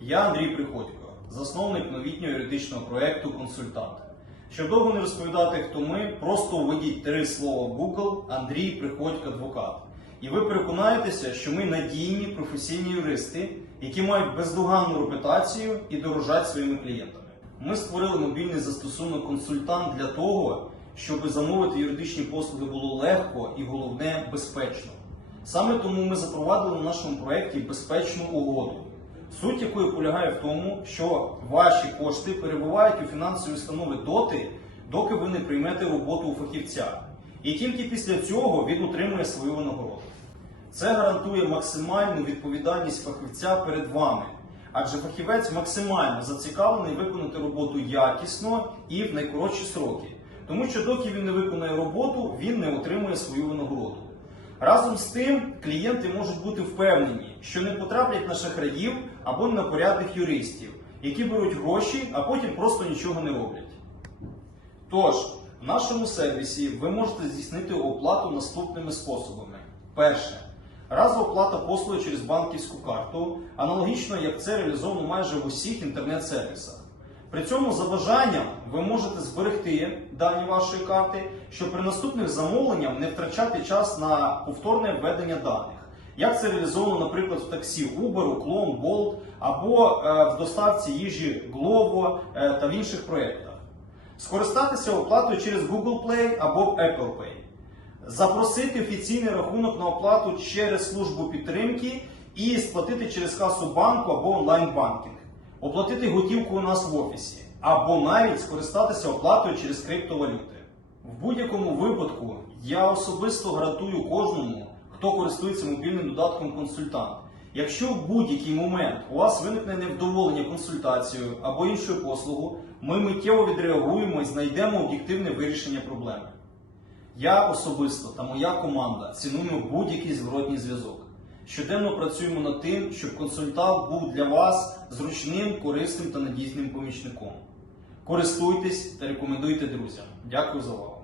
Я Андрій Приходько, засновник новітнього юридичного проєкту Консультант. Щоб довго не розповідати, хто ми, просто введіть три слова в Google Андрій Приходько адвокат. І ви переконаєтеся, що ми надійні професійні юристи, які мають бездоганну репутацію і дорожать своїми клієнтами. Ми створили мобільний застосунок консультант для того, щоб замовити юридичні послуги було легко і головне безпечно. Саме тому ми запровадили в нашому проєкті безпечну угоду, суть якої полягає в тому, що ваші кошти перебувають у фінансовій установі доти, доки ви не приймете роботу у фахівця. І тільки після цього він отримує свою винагороду. Це гарантує максимальну відповідальність фахівця перед вами, адже фахівець максимально зацікавлений виконати роботу якісно і в найкоротші сроки. Тому що доки він не виконає роботу, він не отримує свою винагороду. Разом з тим, клієнти можуть бути впевнені, що не потраплять на шахраїв або на порядних юристів, які беруть гроші, а потім просто нічого не роблять. Тож, в нашому сервісі ви можете здійснити оплату наступними способами. Перше. Разова оплата послуги через банківську карту, аналогічно як це реалізовано майже в усіх інтернет-сервісах. При цьому за бажанням ви можете зберегти дані вашої карти, щоб при наступних замовленнях не втрачати час на повторне введення даних. Як це реалізовано, наприклад, в таксі Uber, Uklon, Bolt або е, в доставці їжі Glovo е, та в інших проєктах. Скористатися оплатою через Google Play або Apple Pay. Запросити офіційний рахунок на оплату через службу підтримки і сплатити через касу банку або онлайн-банкінг. Оплатити готівку у нас в офісі, або навіть скористатися оплатою через криптовалюти. В будь-якому випадку я особисто гарантую кожному, хто користується мобільним додатком консультант. Якщо в будь-який момент у вас виникне невдоволення консультацією або іншою послугу, ми миттєво відреагуємо і знайдемо об'єктивне вирішення проблеми. Я особисто та моя команда цінуємо будь-який зворотній зв'язок. Щоденно працюємо над тим, щоб консультант був для вас зручним, корисним та надійним помічником. Користуйтесь та рекомендуйте друзям. Дякую за увагу.